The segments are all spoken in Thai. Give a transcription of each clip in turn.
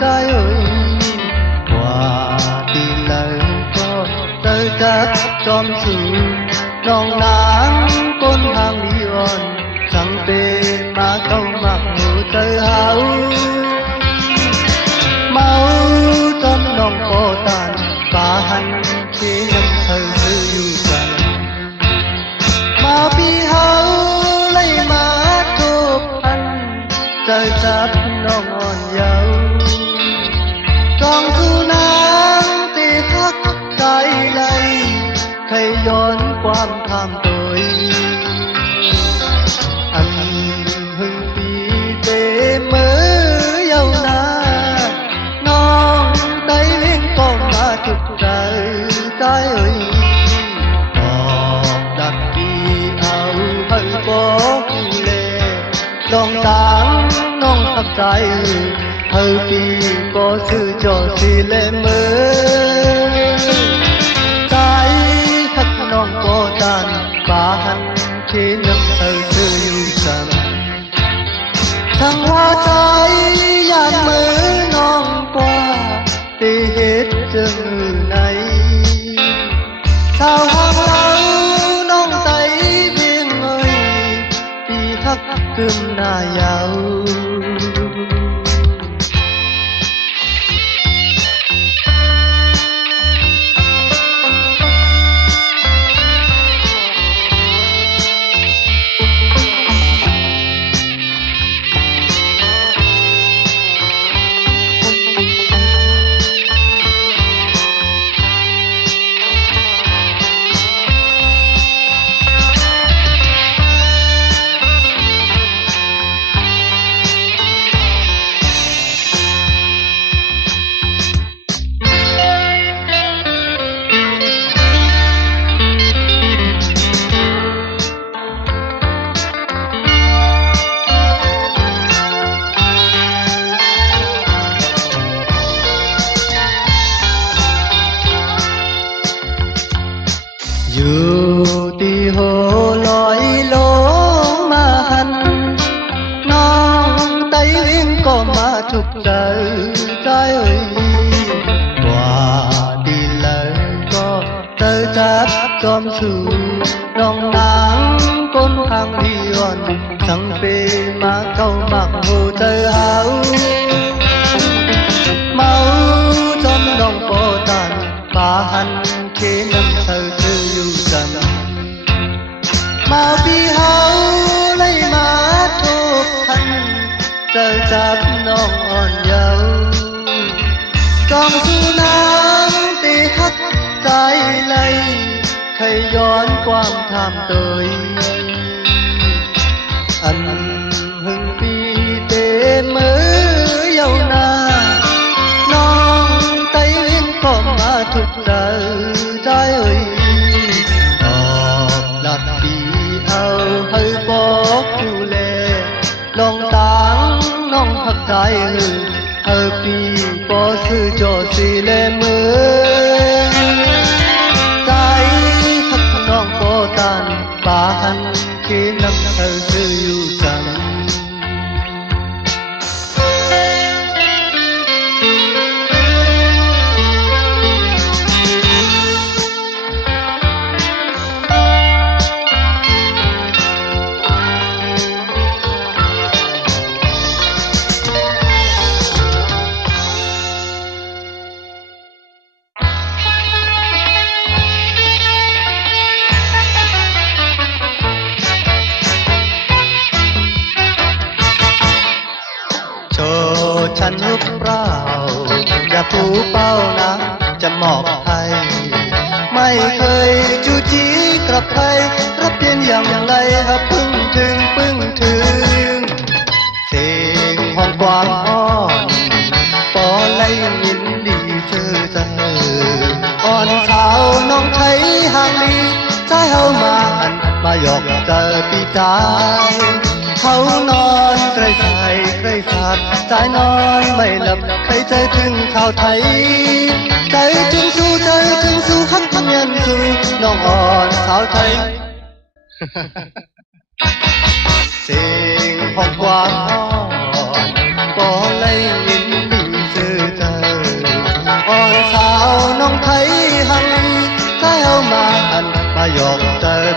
trái ơi qua đi lời có tới chắc trong sự nong nắng con hàng đi on sang bề mà câu mặc ngủ tới háo mau trong nong có tàn bà hành chế nâng thời sự yêu cần mà bi háo lấy má thục anh trời sắp nong on dấu trong thu nắng tê khắc trái lây thầyย้อนความทำโดยอันหึงปีเตมือยาวนาน้องได้เลี้ยงก็มาจุกใจใจเอ่ยบอกดักปีเอาให้บอกเลยลองตามน้องทับใจเฮาปีก็ซื้อจอสิเลมือน้องก็ตันป่าหันที่นึกเธอซื้ออยู่ซ้ำทั้งหัวใจอยากมือน้องกว่าที่เหตุจึงไหนชาวห้างเราน้องใจเพียงเอ่ยที่ฮักกึมหน้ายาวอยู่ที่โหลอยลงมาหันน้องไต้วิ่งก็มาทุกใจใจเอ่ยว่าดีเลยก็เธอจับจอมสู่น้องนางก้นข้างที่อ่อนสังเปมาเก้ามักโหเธอหาวเมาจอมน้องก็ตันป่าหันเขนำเธออยู่ซ้ำมาปีเฮาเลยมาทุกทันเจอจับน้องอ่อนเยาว์จองสู่น้ำตีฮักใจเลยเคยย้อนความทำโดยอันหึงปีเตมือยาวนาน้องไต้เลี้ยงก็มาทุกใจใจเอ่ยลักปีเอาให้บอกอยู่แลลองตางน้องพักใจเฮาปีบ่ซื้อจอสิแลมือใจพักน้องบ่ตันป่าหันที่นำเธอซื้ออยู่จังฉันลุกเปล่าอย่าผู้เป้านะจะมอบให้ไม่เคยจูจีกับใครรับเปลี่ยนอย่างไรครับพึ่งถึงเสียงห้องกว้างอ้อนปอไล่ยินดีซื่อเสนออ่อนสาวน้องไทยห่างลีใจเฮามาอันมาหยอกเจอปีใจเขานอนใกล้ใจใกล้สาดใจนอนไม่หลับใครใจถึงชาวไทยใจถึงสู่ฮักเย็นสู่น้องอ่อนสาวไทย เสียงห้องกว้างอ่อนก็เลยยินดี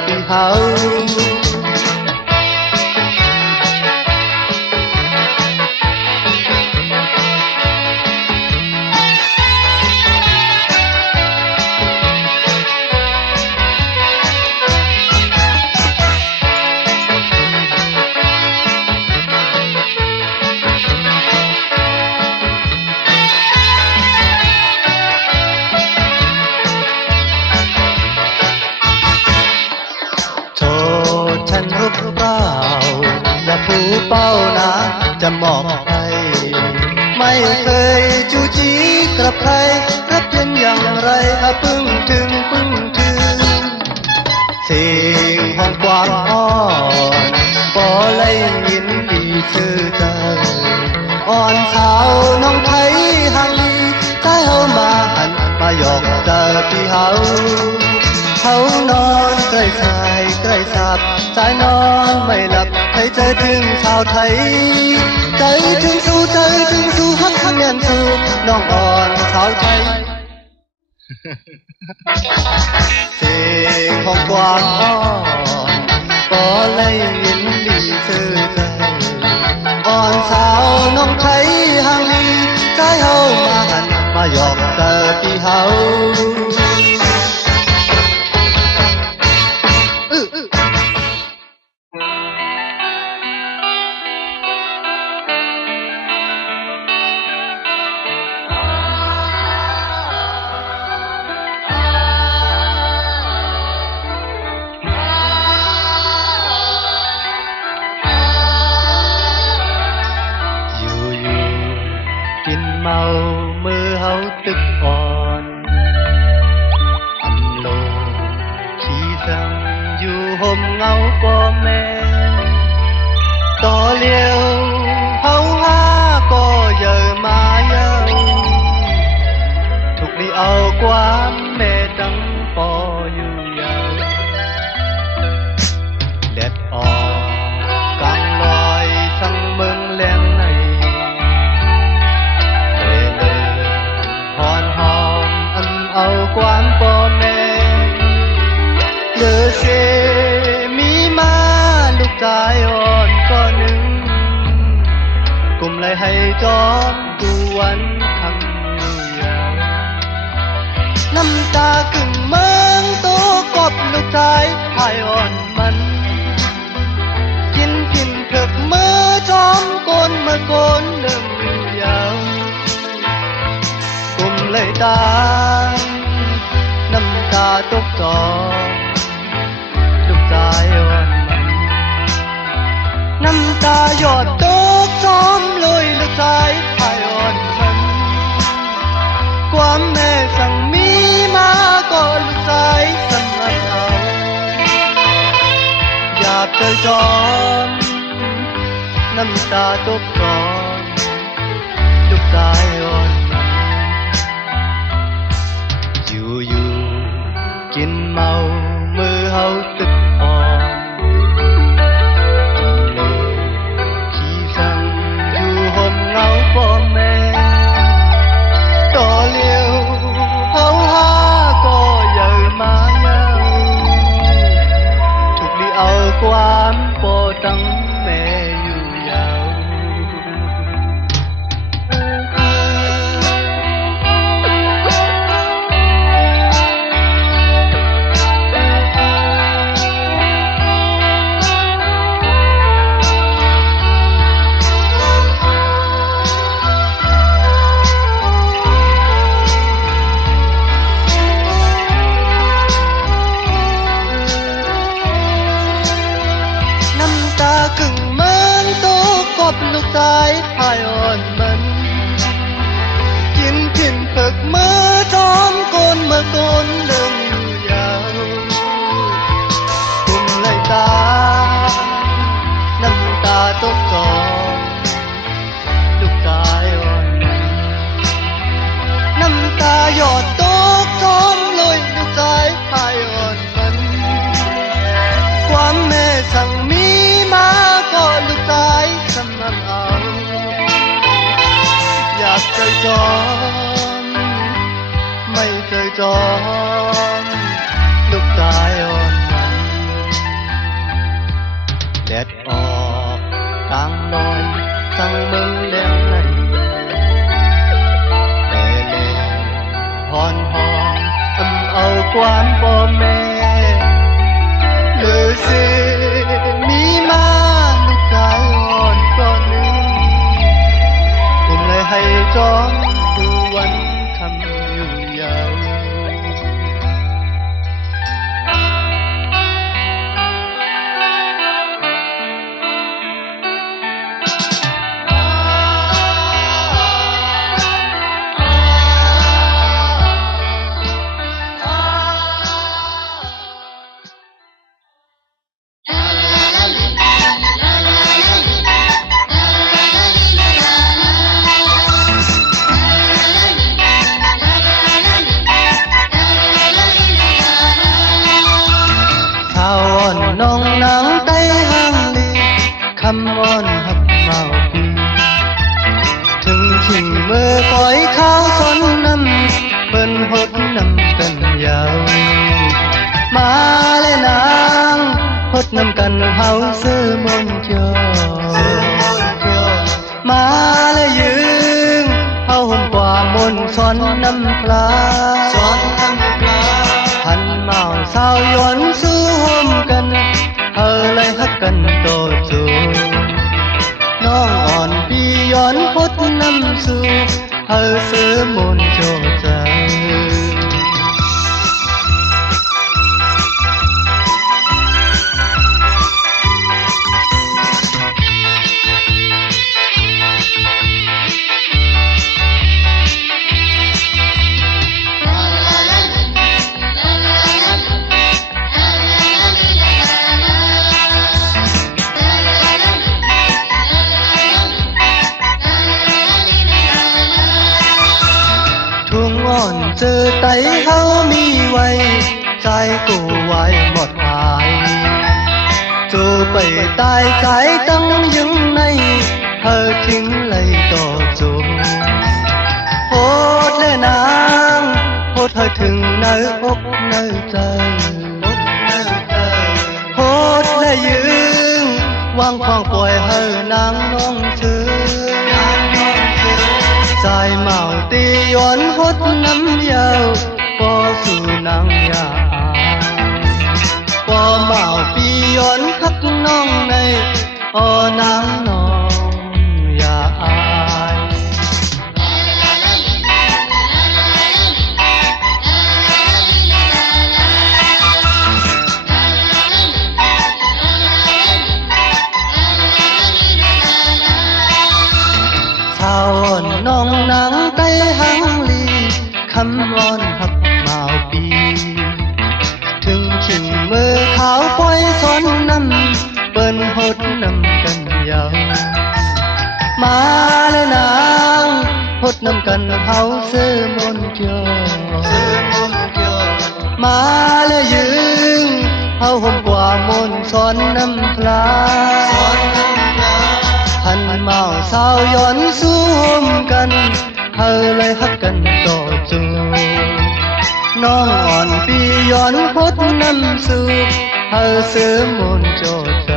พี่เฮาฉันรู้เปล่าอย่าผู้เป้านะจะมอบให้ไม่เคยจูจีกับใครรับเป็นอย่างไรปึ้งถึงสิ่งของความอ่อนบ่เลยยินดีชื่อใจอ่อนสาวน้องไทยหังลีใจเฮามาหันมาหยอกเจอพี่เฮาเขานอนใกล้ชายใกล้สาบสายนอนไม่หลับให้ใจถึงชาวไทยใจถึงสู่ฮักแน่นสู่น้องอ่อนชาวไทยเสียงของความอ่อนบ่เลยยินดีชื่อใจอ่อนสาวน้องไทยห่างลีใจเฮามาหันมาหยอกเจอพี่เฮากินเมามือเฮาตึกอ่อนอันโลขี้สังอยู่ห่มเงาพ่อแม่ต่อเลียวเฮาหาก็เยอะมาเยาทุกนี้เอาความแม่ดังปออยู่ยาวแดดออกกลางลอยสังเมืองแลงในเอาความพ่อแม่เหลือเสมีมาลูกชายอ่อนก็หนึ่งกุมไหลให้จอมดูวันคำอยู่ยาวน้ำตากึ่งเมืองโตกบลูกชายพายอ่อนมันกินเถิกเมื่อจอมโกนเมื่อโกนเดิมอยู่ยาวกุมไหลตาน้ำตาตกจอลูกชายอ่อนมันน้ำตาหยดตกจอมลอยลูกชายพายอ่อนมันความแม่สั่งมีมาก็ลูกชายสำนักเอาอยากเจอจอมน้ำตาตกจอมลูกชายอ่อนอยู่กินเมามือเฮาตึกอ่อนโลขี้สังอยู่ห่มเงาพ่อแม่ต่อเลียวเฮาหาก็เยอะมาเยาทุกนี้เอาความป่อตั้งแม่อยู่ยาวกึ่งเมืองโตกบลูกชายพายอ่อนมันกินเถิกเมื่อจอมโกนเมื่อโกนเดิมอยู่ยาวกุมไหลตาน้ำตาตกจอมลูกชายอ่อนมันน้ำตาหยดตกจอมลอยลูกชายพายอ่อนมันความแม่สั่งมีมาก็ลูกชายสำนักเอาอยากเจอจอมไม่เจอจอมลูกชายอ่อนมัน ดออกกลางลอยสั่งเมืองแดงในแต่แล้วหอนเอาความพ่อแม่หรือสิมีมาลูกกายอ่อนก่อนหนึ่งผมเลยให้จอมสู่วันคำอยู่ยาวน้องนางไต้ห้างลีคำอ้อนหักเมาปีถึงชิงเมื่อปล่อยข้าวสนน้ำเปิ้นหดน้ำกันยาวมาเลยนางหดน้ำกันเฮาซื้อมนต์จอมาเลยยืงเฮาห่มกว่ามนต์สอนน้ำปลาพันเมาสาวย้อนสู้ห่มกันเฮาเลยฮักกันโตจูน้องอ่อนพี่ย้อนพดน้ำสู่เฮาซื้อมนต์โจใจเจอไตเฮามีไว้ใจกูไว้หมดหายจูไปตายใจตั้งยังในเธอทิ้งเลยต่อจูโหดและนางโหดเธอถึงในอกในใจโหดและยืงวางความปล่อยเฮอนางน้องซื้อใจเมาตีย้อนหดน้ำยาวก็สู่นางยาก็เมาปีย้อนคักน้องในนางน้องยาอายชาวน้องนางไต้หังลีคำวอนหักเมาปีถึงชิงมือขาวปล่อยสอนน้ำเปิ้นหดน้ำกันยาวมาเลยนางหดน้ำกันเฮาซื้อมนต์เกี่ยวมาเลยยืงเฮาห่มกว่ามนต์สอนน้ำพลาพันเมาสาวย้อนสู้ห่มกันเฮาเลยฮักกันต่อจูน้องอ่อนปีย้อนพดน้ำสู่เฮาซื้อมนต์โจใจ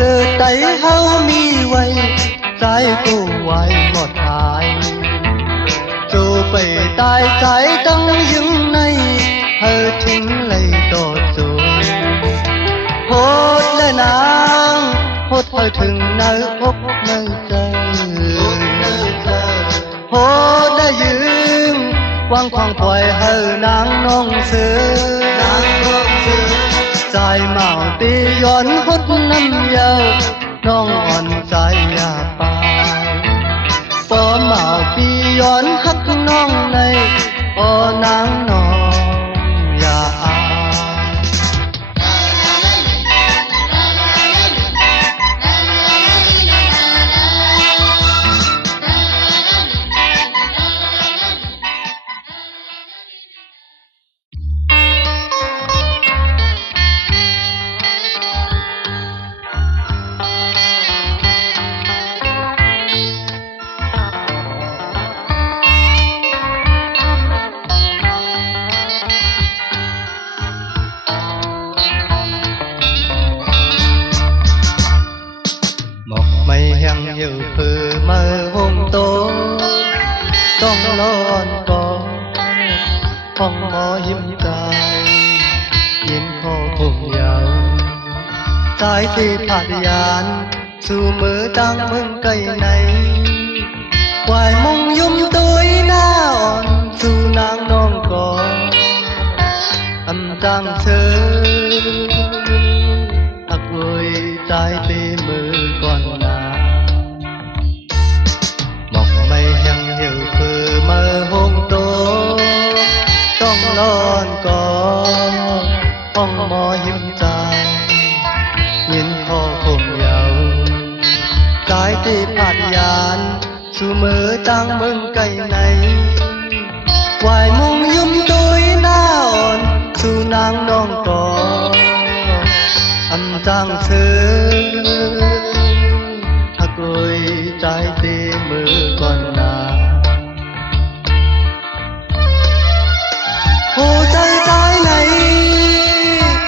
เจอไตเฮามีไว้ใจกูไว้หมดหายจูไปตายใจตั้งยังในเธอทิ้งเลยต่อจูโหดและนางโหดเธอถึงในอกในใจโหดและยืงวางความปล่อยเฮานางน้องซื้อใจเมาตีย้อนหดน้ำยาวน้องอ่อนใจอยากไปปอเมาปีย้อนหักน้องในปอนางน้องอยากอาย ต้องร้อนก่อนห้องหมอยิ้มใจยินขอผมยาวสายที่ผาดยานสู่มือตั้งมึงไกลไหนวายมุงยุ่มตัวหน้าอ่อนสู่นางน้องก่อนอำจังเธออักเวยใจตีมือก่อนนาหมอกไม่แห้งเหี่ยวเพื่อมาห้องโตต้องนอนก่อนห้องหมอยิ้มใจยินขอผมยาวสายที่ผาดยานสู่มือตั้งมึงไกลไหนวายมุงยุ่มตัวหน้าอ่อนสู่นางน้องก่อนอำจังเธอหักเอ่ยใจตีมือก่อนนาโอ้ใจใจไหน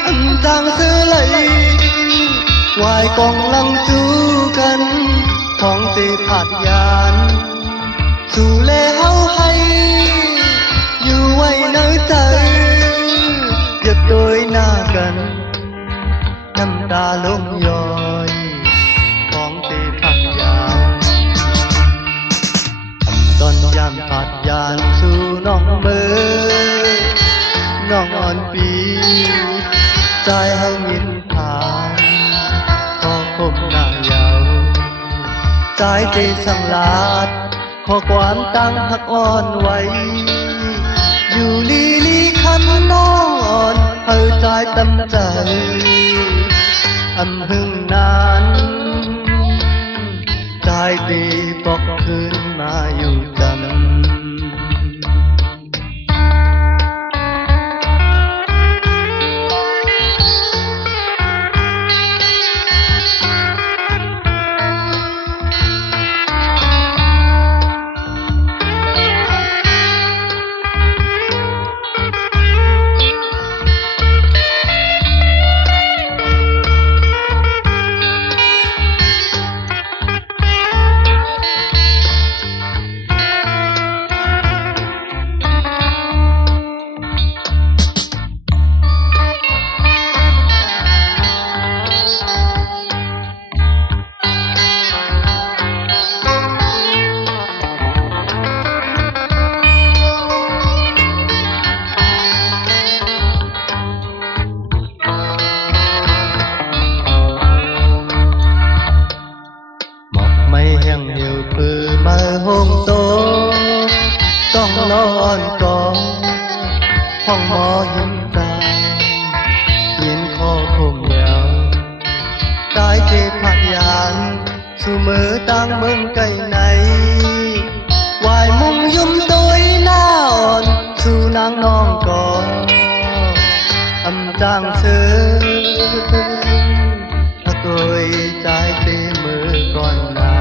อำจังเธอไหลวายกองลังจูกันท้องตีผาดยานสู่เลเฮาให้อยู่ไว้ในใจอย่าโดยหน้ากันน้ำตาลงย้อยของตีผาดยานตอนยามผาดยานสู่น้องเมือน้องอ่อนปีใจเฮายินผ่านขอคมหน้ายาวใจที่สังลาดขอความตั้งหักอ่อนไว้อยู่ลีลีคันน้องอ่อนเฮาใจตำใจอำหึงนานใจดีปอกคืนมาอยู่จำต้องนอนก่อนห้องหมอยิ้มตายินขอผมยาวกายเจ็บผาดยานสู่มือตั้งเมืองไกลไหนวายมุงยุ่มตัวหน้าอ่อนสู่นางน้องก่อนอำจังเธอหักเอ่ยใจตีมือก่อนนา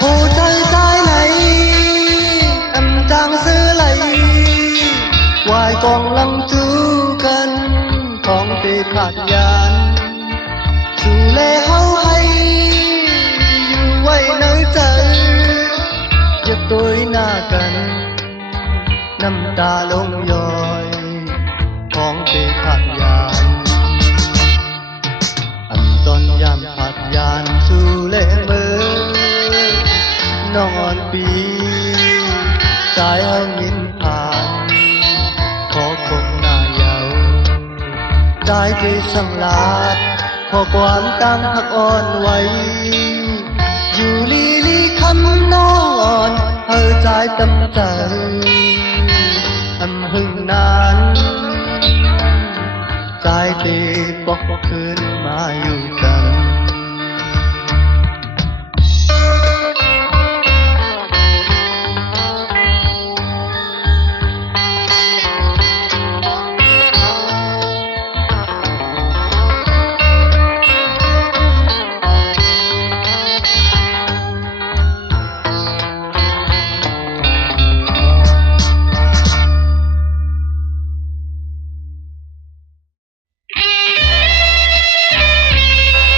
โอ้ใจใจไหนอำจังซื้อไหลวายกองลังจูกันของตีผาดยานสู่เลเฮาให้อยู่ไว้ในใจอย่าตัวหน้ากันน้ำตาลงย้อยของตีผาดยานอันตอนยามผาดยานสู่เลมือน้องอ่อนปีสายเอายินผ่านขอคงหน้ายาวใจที่สังลาดขอความตั้งหักอ่อนไว้อยู่ลีลีคำน้องอ่อนเฮาใจตำใจอำหึงนานใจที่ปอกคืนมาอยู่กัน เ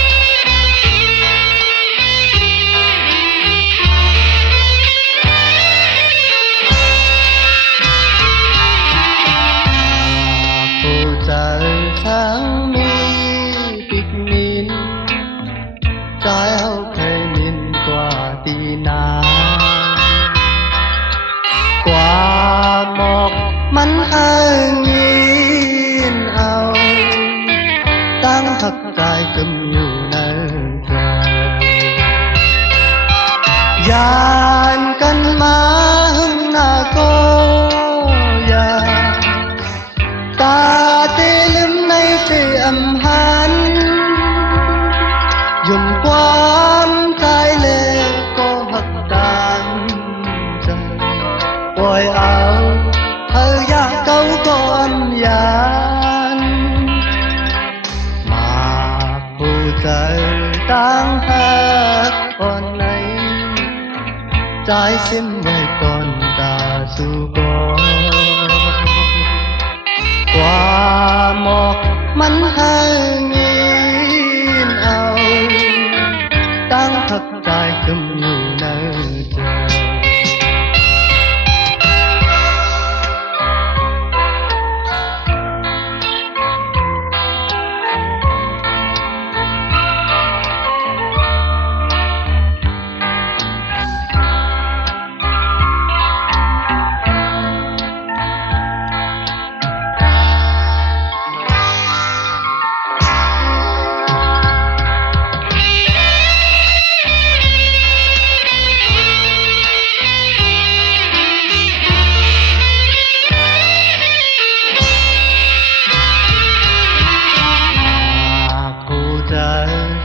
ตีนากว่าหมอกมันอ้างยินเอาตั้งหักกายกึมอยู่ในใจยานกันมาหึงหน้าก็อย่าตาเตลืมในเสียมหันยุ่มความใจเล็กก็หักตามใจปล่อยเอาเธออยากเก้าก่อนยานมาผู้ใจตั้งหักอ่อนไหนใจซิมไว้ก่อนตาสู่ก่อนกว่าหมอกมันหางยินเอาตั้งหักกายกึมอยู่ในใจ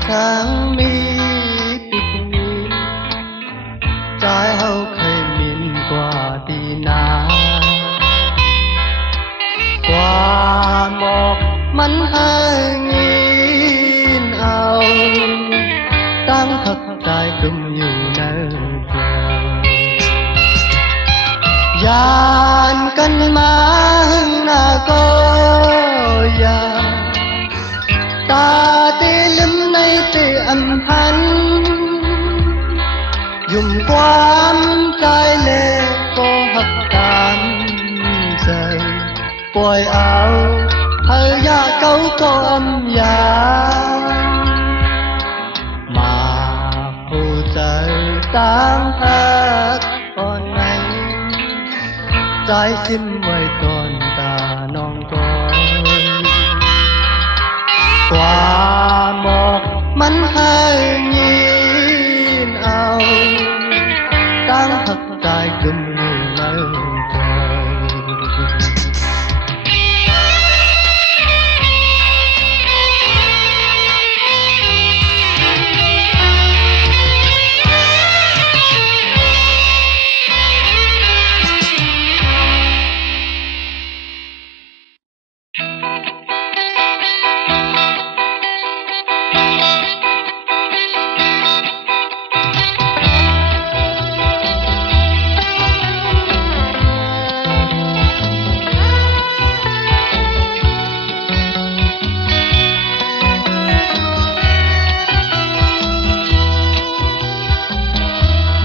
ทั้งมีติดมีใจเฮาเคยมินกว่าตีนากว่าหมอกมันหางยินเอาตั้งหักใจกึมอยู่ในใจยานกันมาหึงหน้าก็อย่าตาเตลืมในเตียมพันยุ่มความใจเล็กก็หักตามใจปล่อยเอาเธออยากเก้าก่อนยานมาผู้ใจตั้งหักอ่อนไหนใจซิมไว้ก่อนตาน้องก่อนกว่าหมอกมันหางยินเอาตั้งหักกายกึมอยู่ในใจ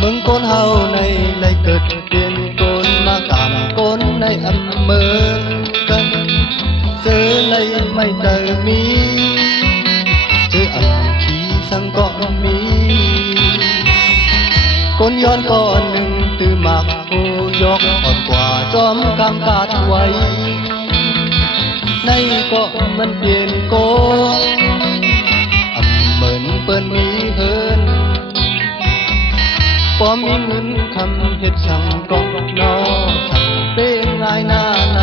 มึงคนเฮาในไหลเกิดเปลี่ยนคนมากามคนในอำเมืองกันเจอไหลไม่เติมีเจออันขี้สังก็มีคนย้อนก่อนหนึ่งตื่อมากโอยกอ่อนกว่าจอมกำกาดไว้ในก็มันเปลี่ยนโกอำเมินเปิ้นมีเฮินพอมีเงินคำเฮ็ดสั่งก็นอสั่งเป็นง่ายหน้าไหน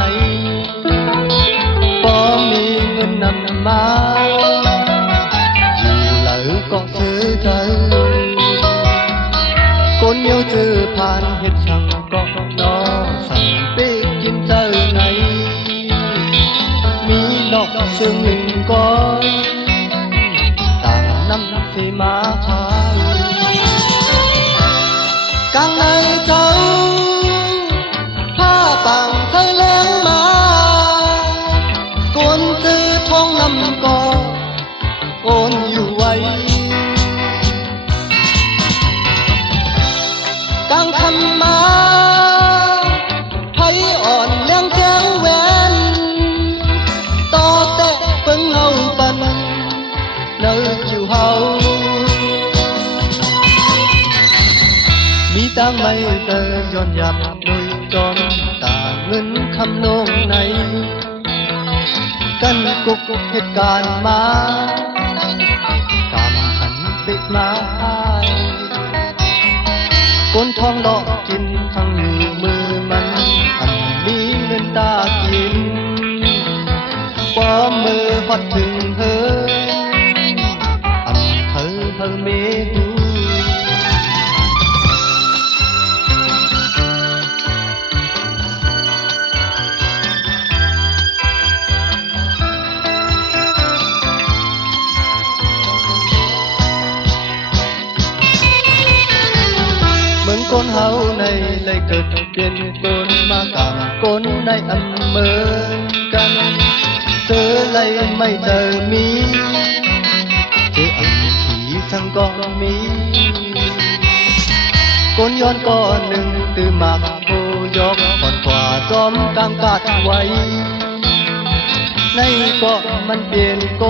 พอมีเงินนำมาอยู่เหลือก็ซื้อเธอคนเดียวเจอผ่านเฮ็ดสั่งก็นอสั่งเป็นกินเจอไหนมีดอกซึ่งหนึ่งก้อนต่างนำสิมาขายกลางในเจ้าผ้าต่างเธอแรงมาโกนซื้อทองนำก่อโอนอยู่ไว้กลางคำมาไผอ่อนเลี้ยงแจ้งแหวนต่อแต่เพิ่งเฮาปันเนื้อจิวเฮา ตั้งไม่เจอย้อนยับโดยจอมตาเงินคำนงในกันกุกเหตุการณ์มาตามขันติดมาคนทองดอกกินทั้งอยู่มือมันอันมีเงินตากินป้อมมือพอดถึงเธออันเธอเมดูคนเฮาในเลยเกิดเปลี่ยนคนมากามคนในอำเมืองกันเจอเลยไม่เจอมีเจออันผีทั้งก็มีคนย้อนก่อนหนึ่งตื่นมากโพยกก่อนกว่าจอมกางกาดไว้ในก็มันเปลี่ยนโก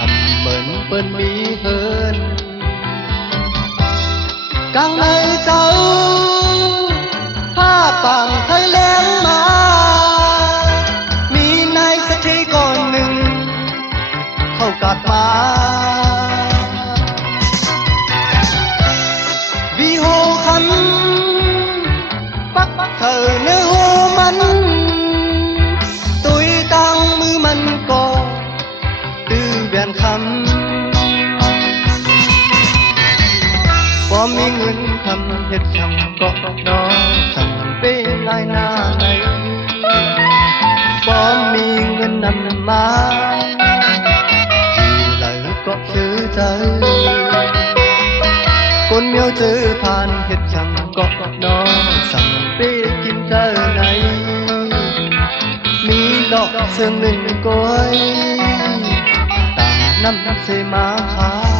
อำเหมือนเปิ้นมีเฮินกลางในเจ้าผ้าป่างไทยแล้งมามีนายสตรีก่อนหนึ่งเข้ากัดมาวิโหคันปักเธอเนื้อโหมันตุยตังมือมันก็ตื้อแบนคำบ่มีเงินคำเฮ็ดคำก็น้อสั่งเป็นนายหน้าไหนบ่มีเงินนำมาอยู่ไหลก็ซื้อใจคนเมียวเจอผ่านเฮ็ดคำก็น้อสั่งเป็นกินเจอไหนมีดอกเสื่องหนึ่งก้อยต่างน้ำเสมาขาย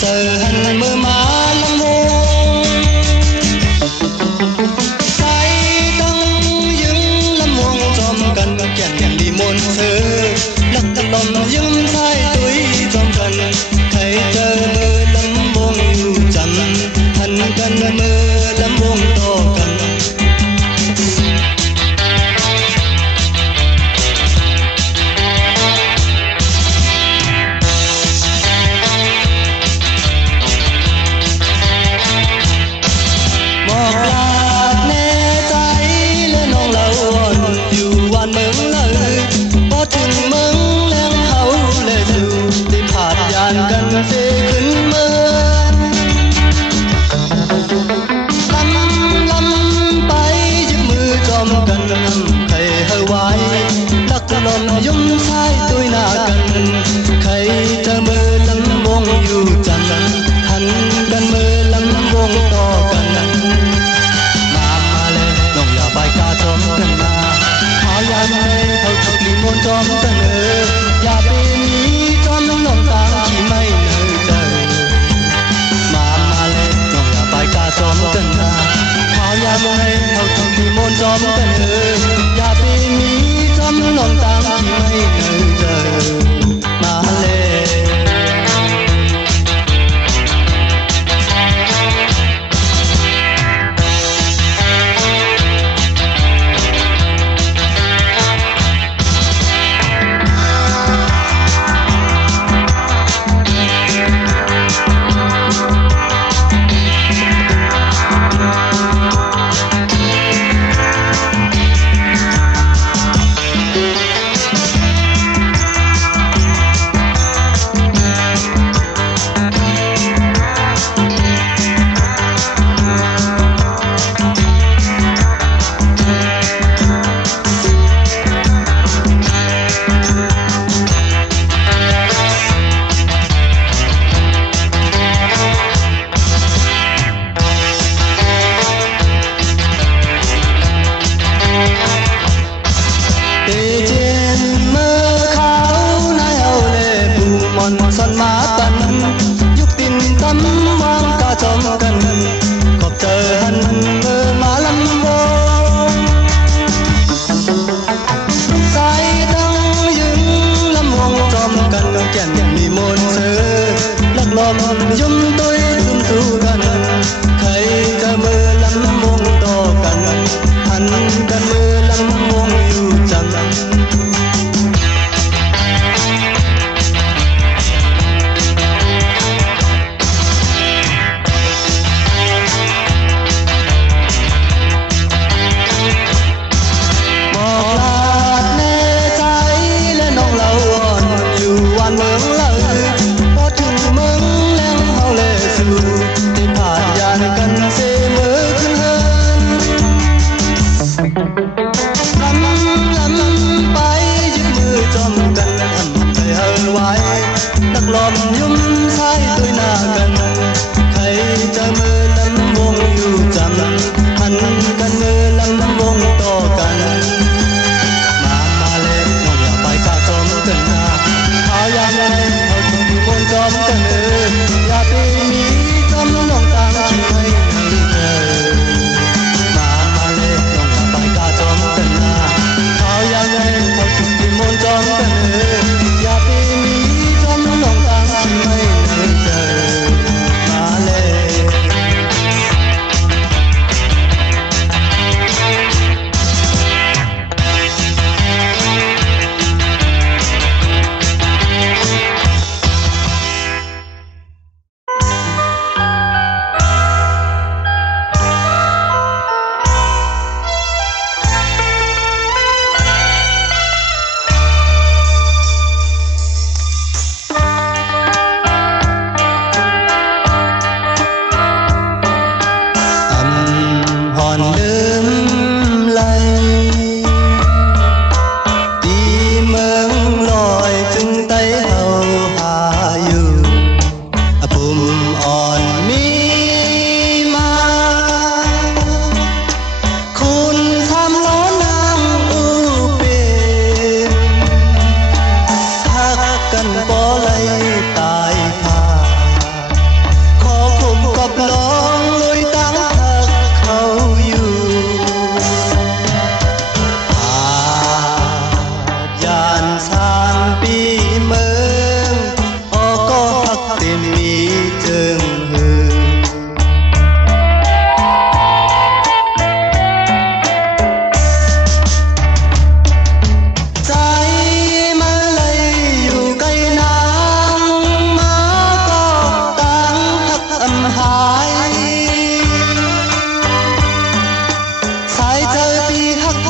เจอหันมือมาลำวงใส่ตั้งยึงลำวงจอมกันแก่นลีมนเธอลักตะลมยึงใส่ตุยจอมกันใครเจอมือลำวงอยู่จันหันกันมือลำวงต่อกันเสขึ้นเมืองลำไปยึดมือจอมกันใครเฮาไว้ลักกะลมยุ่มชายตุยหน้ากันใครจะมือลำวงอยู่จันหันกันมือลำวงต่อกันมาเลยน้องอย่าไปกาจอมกันมาหายาในเขาทุกลีมนจอมเสนออย่าไปมีจอมน้องตาที่ไม่จอมกันนาขายามให้เขาทำที่มนต์จอมกันเอออย่าไปมีจอมลองตามที่ไม่เนยเจอมาเลย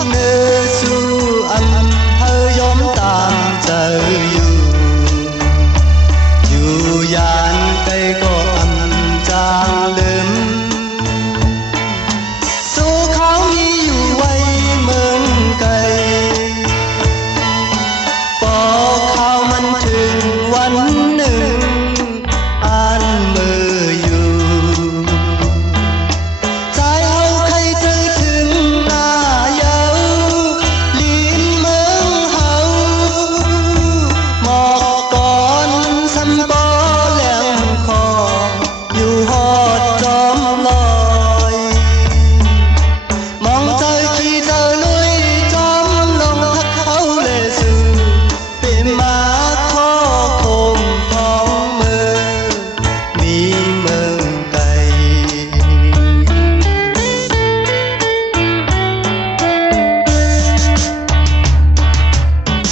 เนอสู่อำเภอยอมตามเจออยู่ยานไกลก็อำจางลืมสู่เขามีอยู่ไว้เมืองไกลปอเขามันถึงวันหนึ่งอ่านมืออยู่ใจเฮาใครเจอถึงหน้าเยาลีนเมืองเฮาหมอกก่อนสำปอแหลมคออยู่ฮอดจอมลอยมองเจอขี่เจอลุยจอมลงทักเขาเลยสื่อเป็นมาขอคมของมือมีเมืองไกล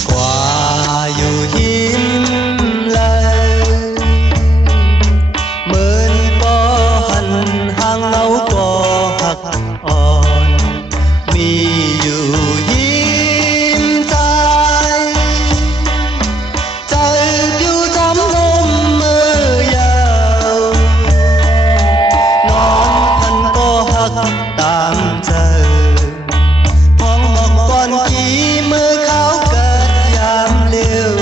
กว่าอยู่หิมเลยเหมือนปอหันห่างเอาก่อหักอ่อนมีอยู่หิมใจใจอยู่จอมลมมือยาวนอนพันก็หักตามเจอห้องหมอกก่อนกี่มือเขาเกิดยามเร็ว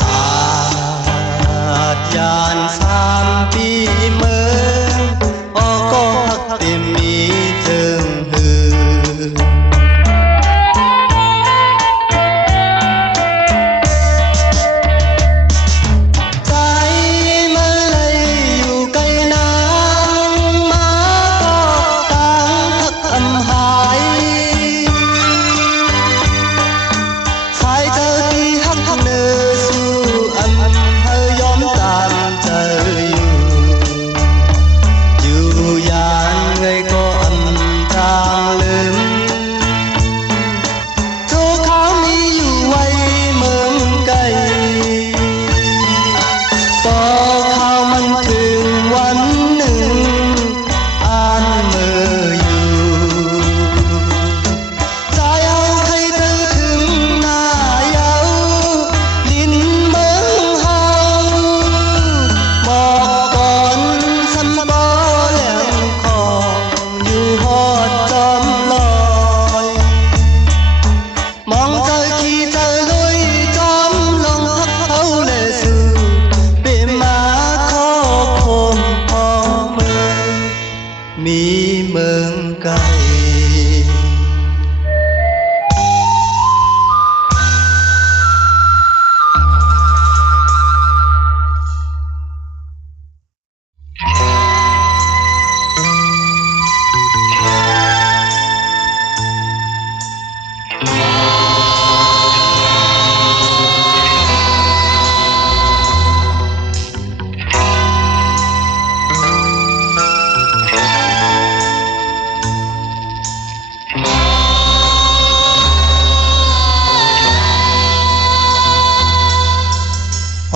อาจยาน3 ปีเมืองออกก็หักเต็มมีถึงหือใจมันเลยอยู่ไกลนางมาก็ต่างหักอำหายสายเจอที่หักเนอสู่อำเภอยอมตามเจออยู่ยานไงก็อำจางลืมทุกเขามีอยู่ไว้เมืองไกลปอเขามันถึงวันหนึ่งอ่านมืออยู่ใจเอาใครเจอถึงหน้าเยาลิ้นเมืองเฮาหมอกก่อนสำปอแหลมคออยู่ฮอดจอมลอยมองเจอขี่เจอลุยจอมลงทักเขาเลยสู่เป็นมาขอคมของเมืองมีเมืองไกล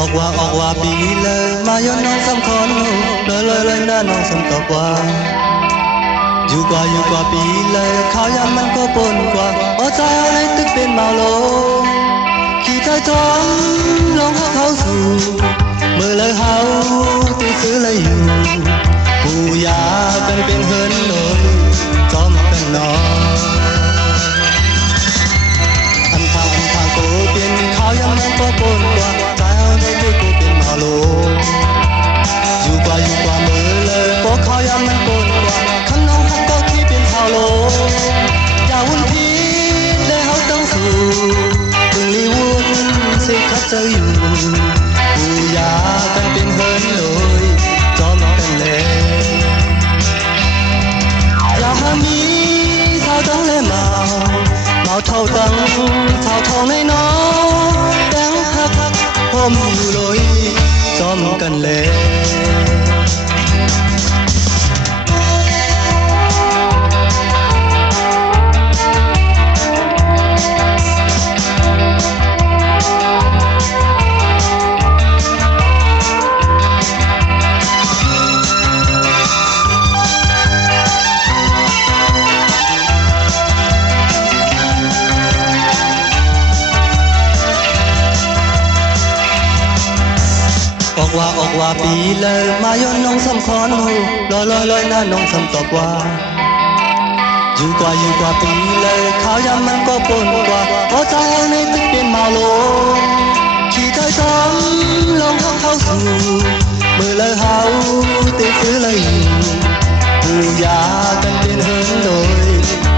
ออกว่าปีเลยมาย้อนน้องสำคนเลยหน้าน้องสำตอกว่าอยู่กว่าปีเลยข้าวยามมันก็ปนกว่าใจเอาเลยตึกเป็นเมาโลขี่ใจจอมลงเขาสู่เมื่อเลยเฮาตีซื้อเลยอยู่ผู้ยาเป็นเฮินโนยจอมกันนอนอันทางโกเป็นข้าวยามมันก็ปนกว่าใจเอาเลยตึกเป็นเมาโลอยู่กว่ามือเลยพวกข้าวยามมันปนกว่าคันน้องหักก็ขี้เป็นเฮาโลอย่าวุ่นพีเลยเฮาต้องสู่ตึงลีวุ่นสิคัดเจออยู่ผู้ยากันเป็นเฮินเลยจอมกันเลยอย่าหามีเท่าต้องเลยเมาเท่าตังเท่าทองในน้องแดงหักผมอยู่เลยจอมกันเลย อกว่าปีเลยมาย้อนน้องสำคอนหูลอยหน้าน้องสำตอบว่าอยู่กว่าปีเลยข้าวยามมันก็ปนกว่าพอใจในตึกเป็นเมาลงขี่เคยซ้อมลงเข้าสู่มือเลยเฮาติดซื้อเลยปูยากันเป็นเหินโดย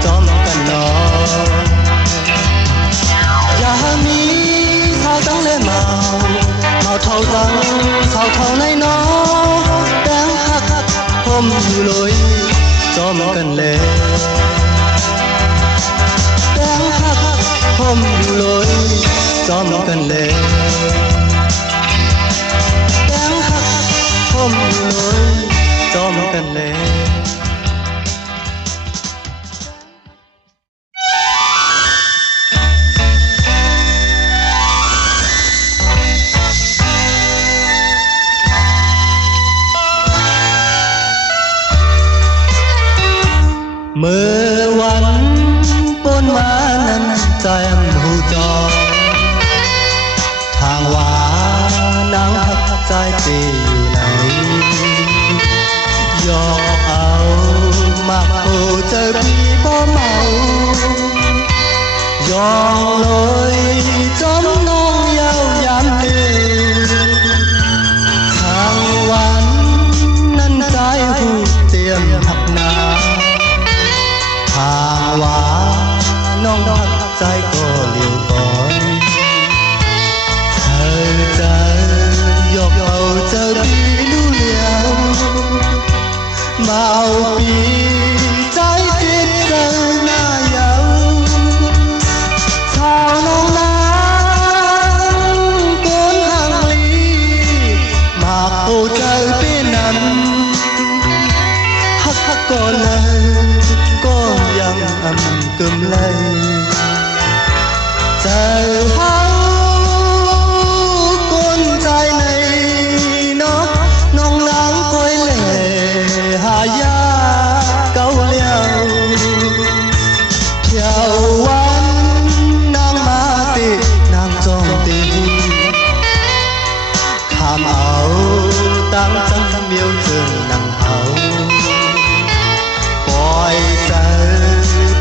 จอมกันนออย่ามีเท่าจังเลยเมาเท่าจังเท่าในน้อแดงหักผมอยู่เลยจอมกันเลยแดงหักผมอยู่เลยจอมกันเลยแดงหักผมอยู่เลยจอมกันเลยเมื่อวันปนมานั้นใจหูจอทางว่านางหักใจตีอยู่ไหนยอเอามากโหเจอพี่พ่อเมายองเลยจอมน้องยาวยามเดือทางวันนั้นใจหูเตรียมหักนาทางว่าน้องหักใจก็เลี้ยวก่อนเธอจะยกเอาเจอพี่ดูเลี้ยวมาเอาปีใจจิตเจอหน้าเยาชาวน้องนางโกนหางลีมาโอ้เจอเป็นนั้นหักก่อนเลยก็ยังกึมเลยเจอเฮากนใจในน้องนางคอยเล่หายาเก่าเลี้ยวเที่ยววันนางมาตินางจองตีข้ามเอาตั้งจังเมียวเจิงนางเฮาปล่อยใจ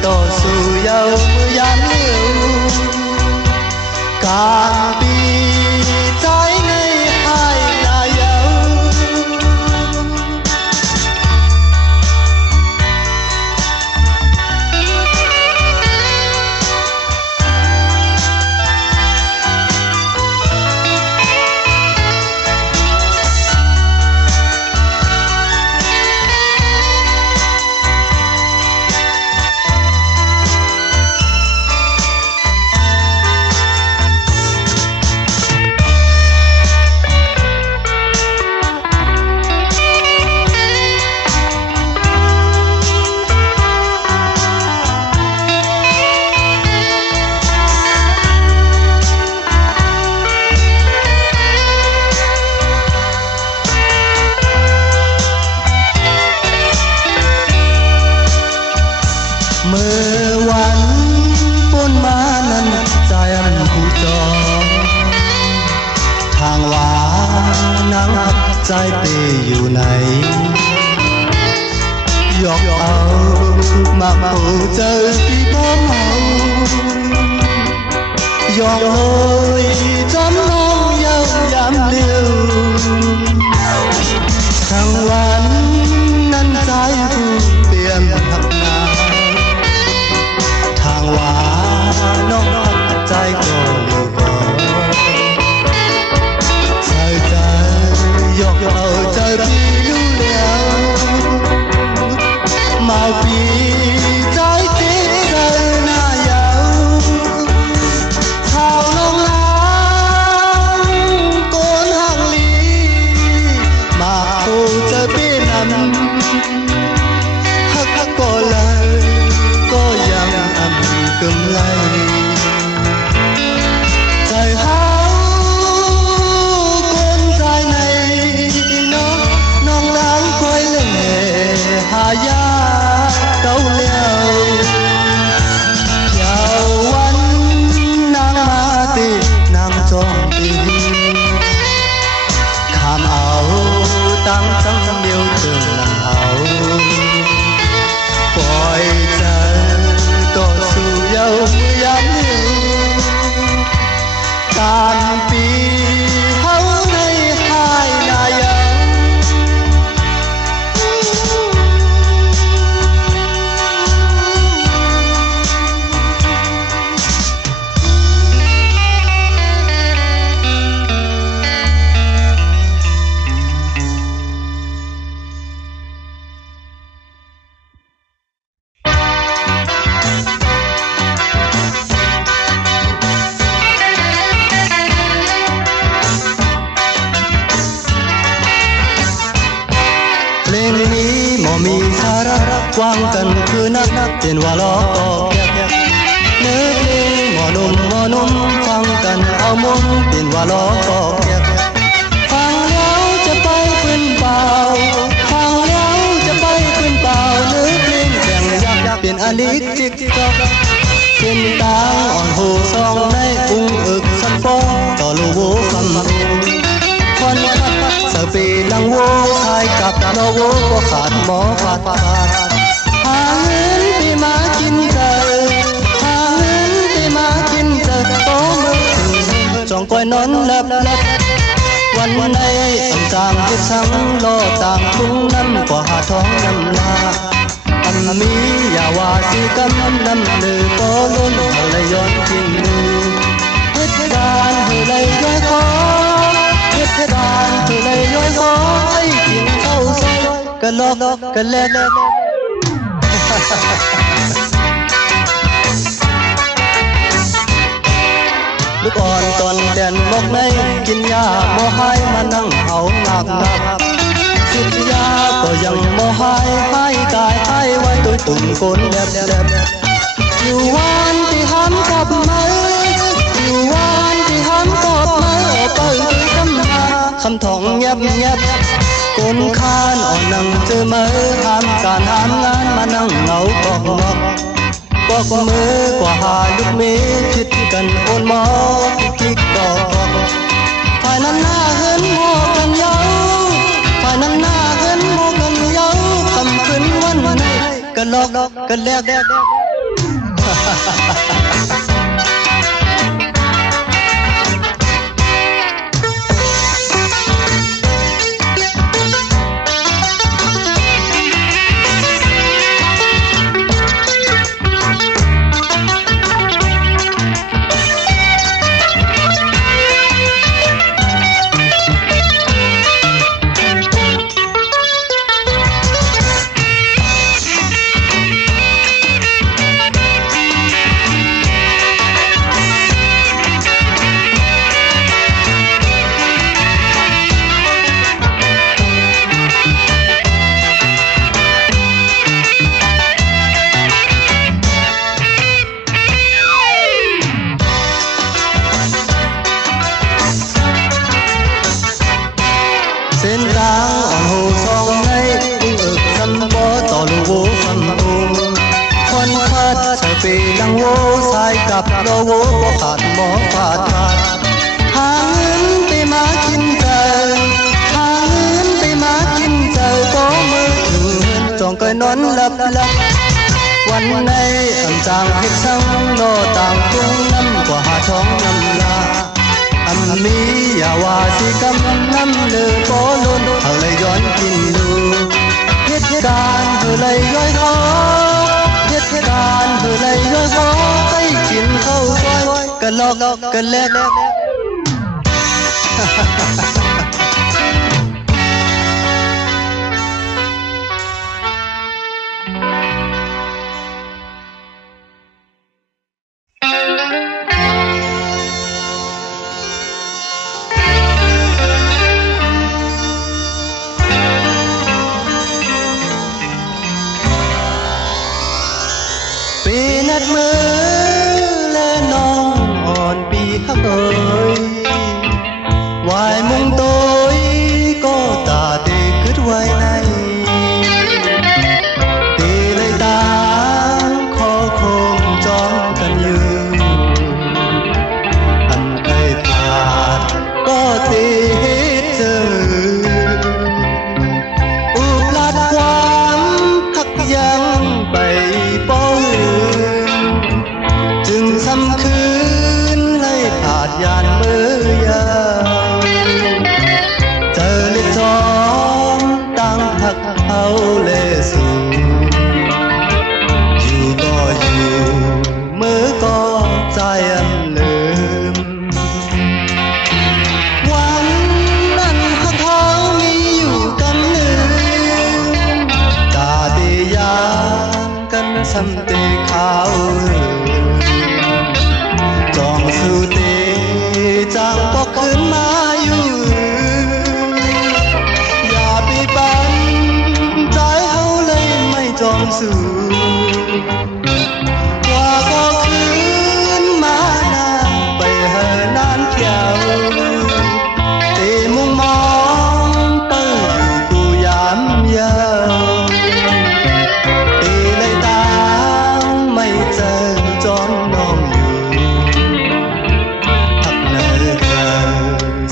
ต่อสู้เยามือยามเหลียวการปีใจในให้นาเยาเมื่อวันปนมานั้นใจหูจอทางว่านางหักใจเปอยู่ไหนยกเอามาเมาเจอที่พ่อเมายองเลยจอมน้องเยาวยามเลี้ยวทางวันนั้นใจหูเตรียมหักนาทางว่าน้องหักใจก็เลี้ยวก่อนเธอจะยกเอาใจพี่ดูแล้วมาปีใจติดเธอหน้าเยาชาวน้องนางโกนหางลีมาโคจะเป็น tăng trăm điều trường nằm hậu bòi trời có su dâu dám yêu tàn pi hấu nay hai là dâuมีสาระกว้างกันคือนักเป็นว่าล้อก็แก่เนื้อเพลงหมอนุ่มฟังกันเอามุนเป็นว่าล้อก็แก่ฟังแล้วจะไปขึ้นเปล่าฟังแล้วจะไปขึ้นเปล่าเนื้อเพลงแบ่งยักเป็นอลิกจิกจอกเป็นตาอ่อนหูซองในอุ้งอึกสันฟองต่อลูโวคำคนสเปลังโวทายกับโนโวก็ขาดหมอขาดหาเงินไปมากินเจอหาเงินไปมากินเจอโตมือจองก้อยนอนเล็บวันในอันจางเก็บสังโลต่างทุ่งน้ำกว่าหาท้องน้ำนาอันมีอย่าว่าสิกำน้ำลือโตล้นเลยย้อนกินมือเหตุการณ์เลยย้อยคอเทดานที่เลยย้อยคอให้กินข้าวซอยกะลอกกะแลกลูกอ่อนตอนแดนมกในกินยาโมหายมานั่งเอางับสิบยาก็ยังโมหายให้กายให้ไว้ตัวตุ่มก้นแลบอยู่วันที่ห้ามกับมืออยู่วันที่ห้ามกับมือเปิดคำท่องเงียบก้นคานอ่อนนั่งเจอมือห้ามการห้ามงานมานั่งเหงากอกงอกมือกว่าหาลูกเมย์ผิดกันโอนหมอกิ๊กกอกฝ่ายนั้นหน้าเหินโมกันเย้าฝ่ายนั้นหน้าเหินโมกันเย้าคำขึ้นวันไหนกันลอกกันแลกเส้นทางอ่อนหูซองในอุ้งอึกสันบอต่อลูโวคำอุ้งคนพัดใส่ปีลังโวสายกับโลโวก็ขาดหมอขาดหาเงินไปมากินเจอหาเงินไปมากินเจอก็มือถึงเงินจองก้อยนอนหลับวันในอันจางเห็ดสังโลต่างทุ่งน้ำกว่าหาท้องน้ำลาอันมีอย่าว่าสิกำน้ำลือโปลุนเอาเลยย้อนกินดูเหตุการณ์เธอเลยย้อยคอเหตุการณ์เธอเลยย้อยคอให้กินข้าวซอยกะลอกกะแลก นัดมือและน้องอ่อนปีฮักเอ่ยวายมุงโตยก็ตาเตขึ้นไว้ในเตเลยตาขอคงจองกันอยู่อันเคยพลาดก็เตเจอ ำเตขาวจองสู่เตจางก็ขึ้นมาอยู่อย่าไปปันใจเฮาเลยไม่จองสู่ว่าก็ขึ้นมานาไปเฮอนานเที่ยวเตมุ่งมองเปิ้อยู่กูยามยาวเตเลยตามไม่เจอจอนน้องอยู่พักเนินเธอ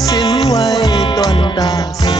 สิ้นไว้ตอนตาสู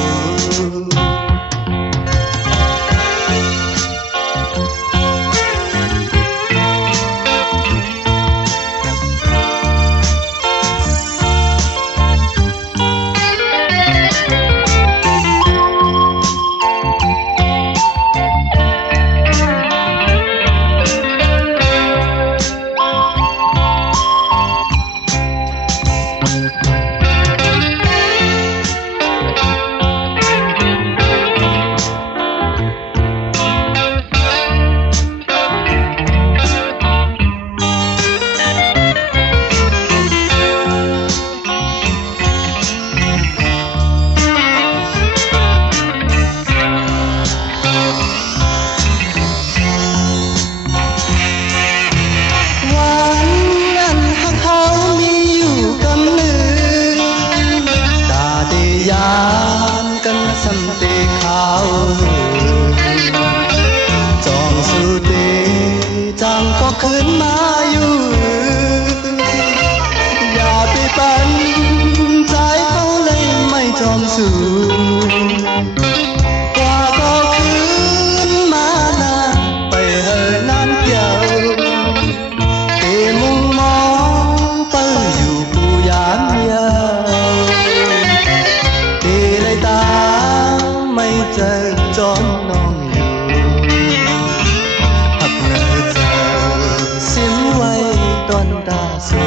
ขึ้นมาอยู่อย่าไปปันใจเขาเลยไม่จอมสู่ว่าก็ขึ้นมานาไปเฮอนานเกี่ยวเตมุ่งมองเปิ้อยู่กูยามยาวเตเลยตามไม่เจอจอมน้องอยู่หักเนินสิ้นไว้ตอนตาสู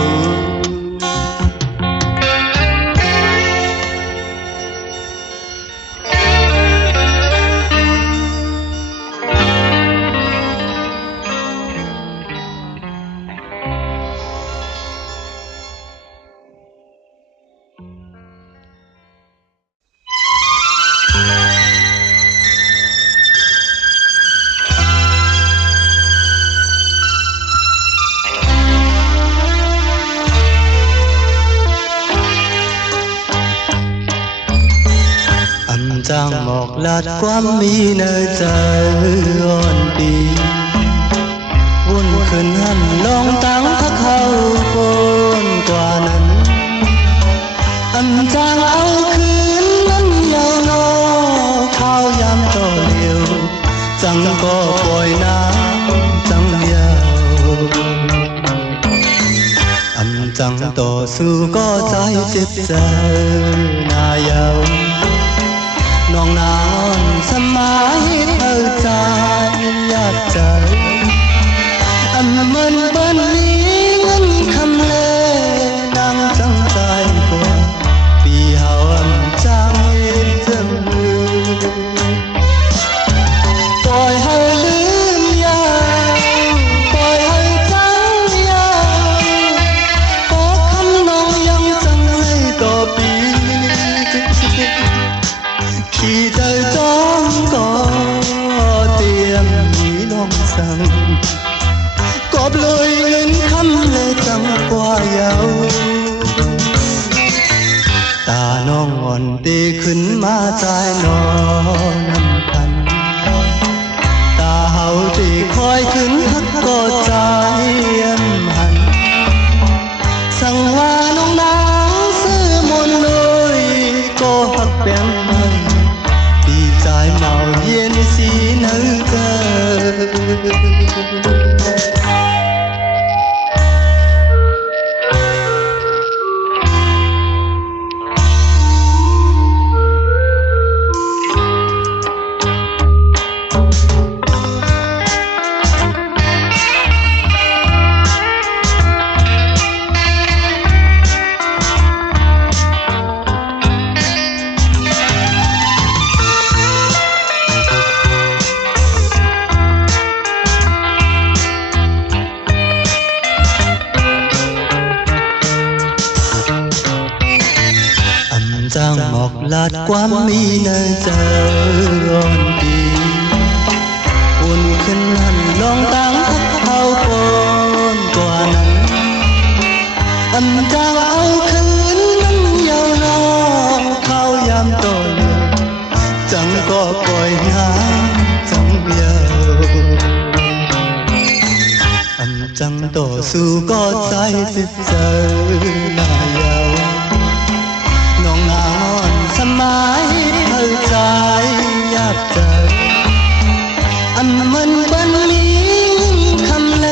จางหมอกลาดความมีเนอใจอ่อนปีวุ่นขึ้นหันลองตั้งพักเข้าโกนกว่านั้นจางเอาคืนนั้นยาวนอข้าวยามต่อเดียวจังก็ปล่อยน้ำจังยาวจังต่อสู้ก็ใจเจ็บใจนายาวน้องนอนสมัยเธอใจอยากใจมันเปิ้นนี้เงินคำเลนางจังใจกว่าปีเฮาจังเจ็บมือปล่อยให้ลืมยาวปล่อยให้จังยาวก็คำน้องยังจังให้ต่อปีขี่เธอจ้องก็เตรียมมีลองสั่งกอบลอยเงินคำเลยจังกว่าเยาตาน้องอ่อนตีขึ้นมาใจนอนน้ำพันตาเฮาตีคอยขึ้นหักก็ใจหันสั่งว่าน้องนางซื้อมนเลยก็หักแป้งใจเมาเย็นสีเนื้อเธอ เ หมอกลาดความมีในใจร้อนดีอุ่นขึ้นหันลองตั้งทักเอาก่อนกว่านั้นอันจะเอาคืนนั้นยาวนานเข้ายามต่อเนื่องจังก็ปล่อยหางจังยาวอันจังต่อสู้ก็ใจสิเจอหน้ายาวน้องนอนสมัยเข้าใจยากใจอันมันบันนี้คำแล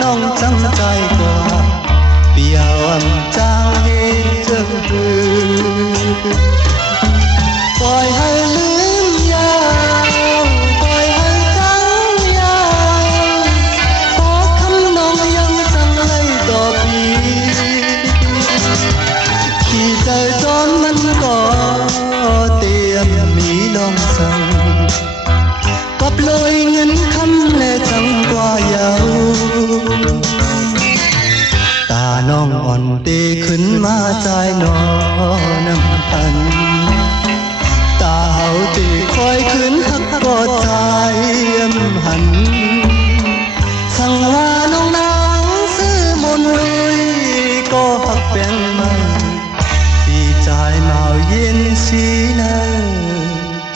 น้องจังใจกว่าเปียวอันจางเห็นเจ้าปล่อยให้ลืมยาวปล่อยให้จังยาวขอคำน้องยังจังให้ต่อปีขี่ใจจนมันก็เตรียมมีน้องสั่งกับลอยเงินคำและจังกว่ายาวตาน้องอ่อนตีขึ้นมาใจนอน้ำพันตาเฮาตีคอยขึ้นหักกอดใจหันสั่งว่าน้องนางซื้อมนลุยก็หักแป้งมันปีใจเมาเย็นสีใน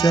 ใจ